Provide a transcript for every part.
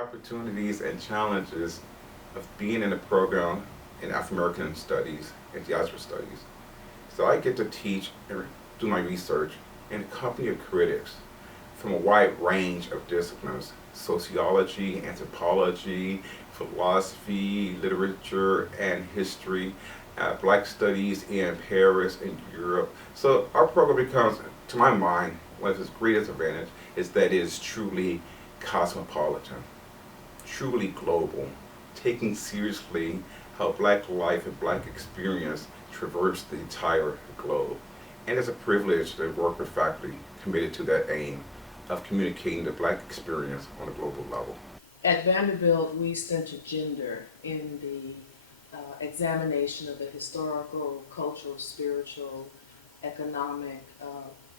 Opportunities and challenges of being in a program in African American Studies and Diaspora Studies. So I get to teach and do my research in a company of critics from a wide range of disciplines: sociology, anthropology, philosophy, literature, and history, black studies in Paris and Europe. So our program becomes, to my mind, one of its greatest advantage is that it is truly cosmopolitan, truly global, taking seriously how black life and black experience traverse the entire globe. And it's a privilege to work with faculty committed to that aim of communicating the black experience on a global level. At Vanderbilt, we center gender in the examination of the historical, cultural, spiritual, economic,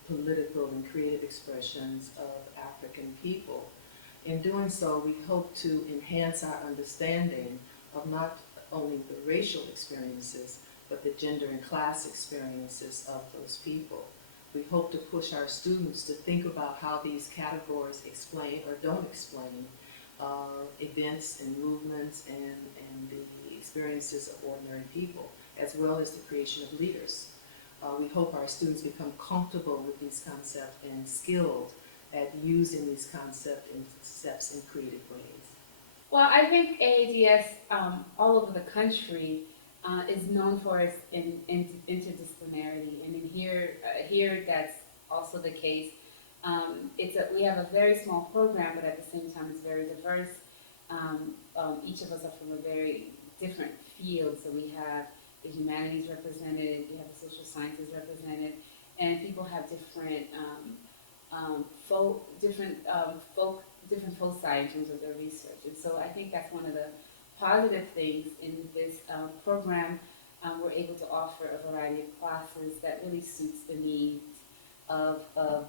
political, and creative expressions of African people. In doing so, we hope to enhance our understanding of not only the racial experiences, but the gender and class experiences of those people. We hope to push our students to think about how these categories explain or don't explain events and movements and the experiences of ordinary people, as well as the creation of leaders. We hope our students become comfortable with these concepts and skilled at using these concepts in creative ways. Well, I think AADS all over the country is known for its interdisciplinarity, and here that's also the case. We have a very small program, but at the same time, it's very diverse. Each of us are from a very different field, so we have the humanities represented, we have the social sciences represented, and people have different different foci in terms of their research. And so I think that's one of the positive things in this program. We're able to offer a variety of classes that really suits the needs of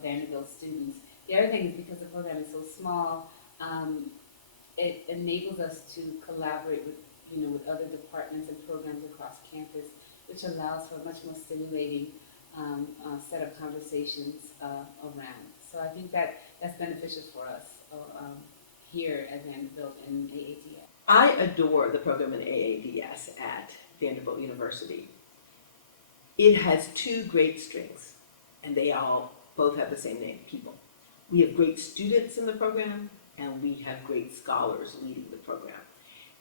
Vanderbilt students. The other thing is, because the program is so small, it enables us to collaborate with other departments and programs across campus, which allows for a much more stimulating set of conversations around. So I think that's beneficial for us here at Vanderbilt and AADS. I adore the program in AADS at Vanderbilt University. It has two great strengths, and they all both have the same name: people. We have great students in the program, and we have great scholars leading the program.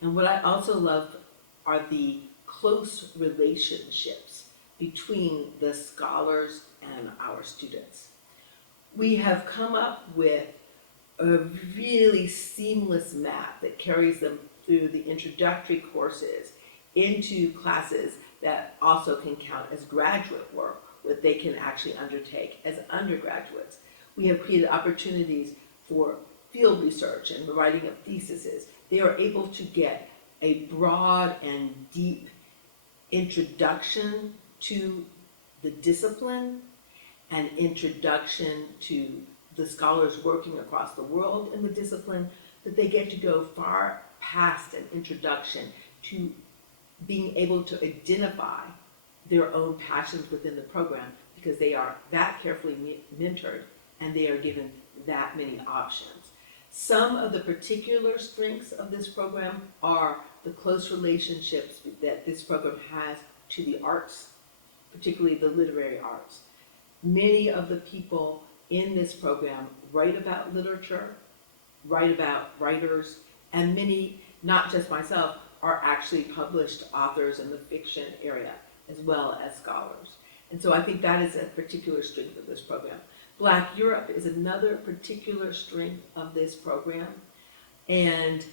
And what I also love are the close relationships between the scholars and our students. We have come up with a really seamless map that carries them through the introductory courses into classes that also can count as graduate work that they can actually undertake as undergraduates. We have created opportunities for field research and the writing of theses. They are able to get a broad and deep introduction to the discipline, an introduction to the scholars working across the world in the discipline, that they get to go far past an introduction to being able to identify their own passions within the program, because they are that carefully mentored and they are given that many options. Some of the particular strengths of this program are the close relationships that this program has to the arts, particularly the literary arts. Many of the people in this program write about literature, write about writers, and many, not just myself, are actually published authors in the fiction area, as well as scholars. And so I think that is a particular strength of this program. Black Europe is another particular strength of this program. And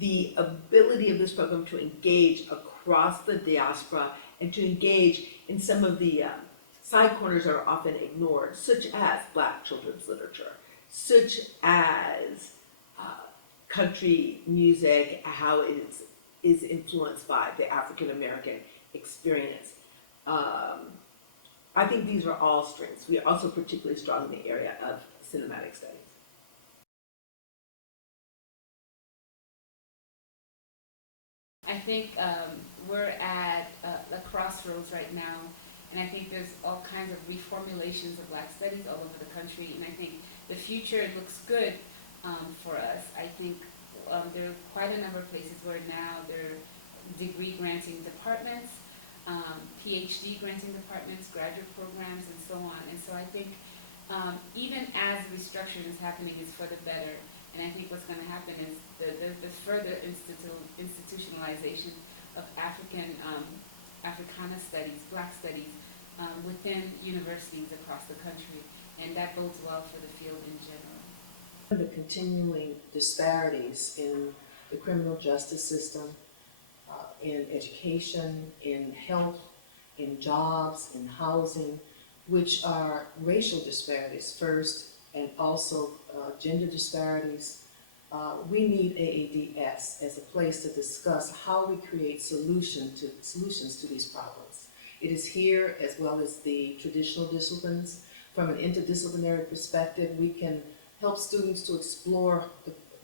the ability of this program to engage across the diaspora and to engage in some of the side corners that are often ignored, such as Black children's literature, such as country music, how it is influenced by the African American experience. I think these are all strengths. We are also particularly strong in the area of cinematic studies. I think we're at a crossroads right now, and I think there's all kinds of reformulations of Black studies all over the country, and I think the future looks good for us. I think there are quite a number of places where now there are degree granting departments, PhD granting departments, graduate programs, and so on. And so I think even as restructuring is happening, it's for the better. And I think what's going to happen is the further institutionalization of Africana studies, Black studies, within universities across the country. And that bodes well for the field in general. The continuing disparities in the criminal justice system, in education, in health, in jobs, in housing, which are racial disparities first, and also gender disparities. We need AADS as a place to discuss how we create solutions to these problems. It is here, as well as the traditional disciplines. From an interdisciplinary perspective, we can help students to explore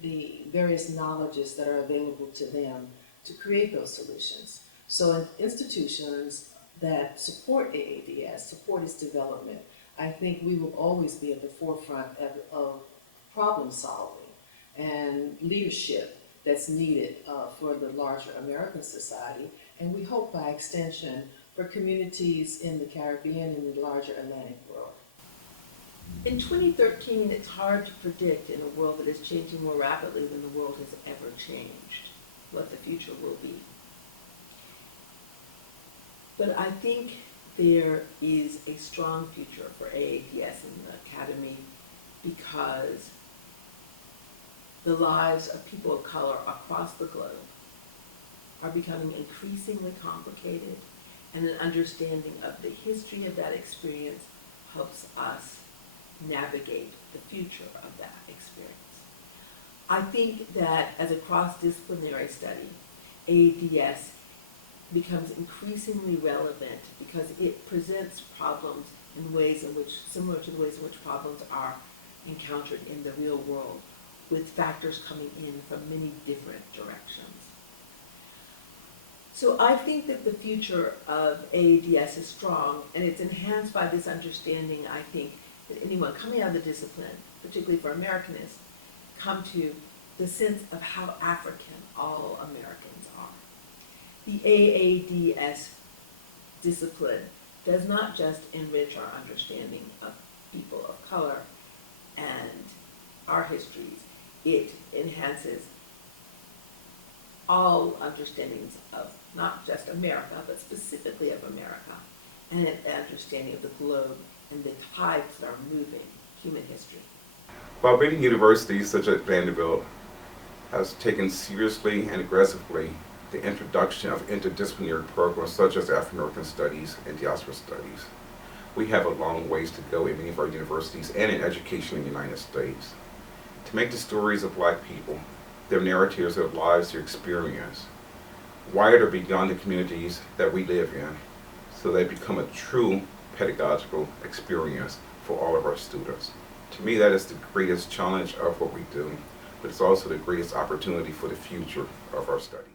the various knowledges that are available to them to create those solutions. So in institutions that support AADS, support its development, I think we will always be at the forefront of problem solving and leadership that's needed for the larger American society, and we hope by extension for communities in the Caribbean and the larger Atlantic world. In 2013, it's hard to predict in a world that is changing more rapidly than the world has ever changed what the future will be. But I think there is a strong future for AADS in the Academy because the lives of people of color across the globe are becoming increasingly complicated, and an understanding of the history of that experience helps us navigate the future of that experience. I think that as a cross-disciplinary study, AADS becomes increasingly relevant because it presents problems in ways in which, similar to the ways in which problems are encountered in the real world, with factors coming in from many different directions. So I think that the future of AADS is strong, and it's enhanced by this understanding, I think, that anyone coming out of the discipline, particularly for Americanists, come to the sense of how African all Americans are. The AADS discipline does not just enrich our understanding of people of color and our histories, it enhances all understandings of not just America, but specifically of America, and an understanding of the globe and the tides that are moving human history. While many universities, such as Vanderbilt, has taken seriously and aggressively the introduction of interdisciplinary programs such as African American Studies and Diaspora Studies, we have a long ways to go in many of our universities and in education in the United States. To make the stories of Black people, their narratives, their lives, their experience, wider beyond the communities that we live in, so they become a true pedagogical experience for all of our students. To me, that is the greatest challenge of what we do, but it's also the greatest opportunity for the future of our studies.